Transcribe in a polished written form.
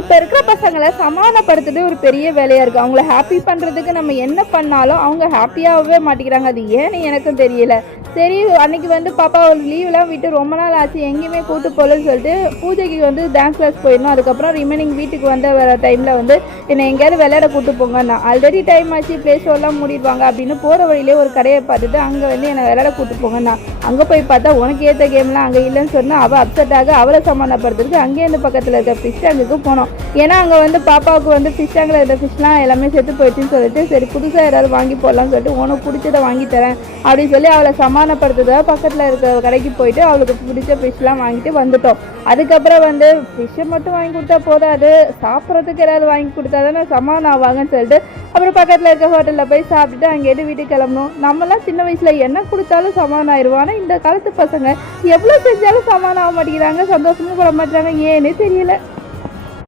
இப்போ இருக்கிற பசங்களை சமாதானப்படுத்துறது ஒரு பெரிய வேலையாக இருக்குது. அவங்கள ஹாப்பி பண்ணுறதுக்கு நம்ம என்ன பண்ணாலும் அவங்க ஹாப்பியாகவே மாட்டிக்கிறாங்க. அது ஏன்னு எனக்கும் தெரியல. சரி, அன்றைக்கி வந்து பாப்பா ஒரு லீவெலாம் விட்டு ரொம்ப நாள் ஆச்சு, எங்கேயுமே கூட்டு போகலன்னு சொல்லிட்டு பூஜைக்கு வந்து டான்ஸ் கிளாஸ் போயிடணும். அதுக்கப்புறம் ரிமைனிங் வீட்டுக்கு வந்த வர டைமில் வந்து என்னை எங்கேயாவது விளையாட கூட்டு போங்க, நான் ஆல்ரெடி டைம் ஆச்சு, ப்ளே ஸ்டோர்லாம் மூடிடுவாங்க அப்படின்னு போகிற வழியிலே ஒரு கடையை பார்த்துட்டு அங்கே வந்து என்னை விளையாட கூட்டு போங்கண்ணா. அங்கே போய் பார்த்தா உனக்கு ஏற்ற கேம்லாம் அங்கே இல்லைன்னு சொன்னால் அவள் அப்செட் ஆக அவளை சமாதானப்படுத்துறதுக்கு அங்கேயே இந்த பக்கத்தில் இருக்க ஃபிஷ் டேங்குக்கு போனோம். ஏன்னா அங்கே வந்து பாப்பாவுக்கு வந்து ஃபிஷ் டேங்கில் இருக்க ஃபிஷ்லாம் எல்லாமே செத்து போயிடுச்சுன்னு சொல்லிட்டு சரி புதுசாக ஏதாவது வாங்கி போடலான்னு சொல்லிட்டு உனக்கு பிடிச்சதை வாங்கி தரேன் அப்படின்னு சொல்லி அவளை சமாதானப்படுத்துறதுக்காக பக்கத்தில் இருக்க கடைக்கு போயிட்டு அவளுக்கு பிடிச்ச ஃபிஷ்லாம் வாங்கிட்டு வந்துட்டோம். அதுக்கப்புறம் வந்து ஃபிஷ்ஷை மட்டும் வாங்கி கொடுத்தா போதாது, சாப்பிட்றதுக்கு ஏதாவது வாங்கி கொடுத்தா தானே சமாதானம் ஆவாங்கன்னு சொல்லிட்டு அப்புறம் பக்கத்தில் இருக்க ஹோட்டலில் போய் சாப்பிட்டுட்டு அங்கேயிட்டு வீட்டுக்கு கிளம்பணும். நம்மளாம் சின்ன வயசில் என்ன கொடுத்தாலும் சமாதானம் ஆயிடுவோம். ஆனால் இந்த காலத்து பசங்க எவ்வளோ செஞ்சாலும் சமாதானம் ஆக மாட்டேங்கிறாங்க, சந்தோஷமும் பட மாட்டேறாங்க, ஏன்னே தெரியல.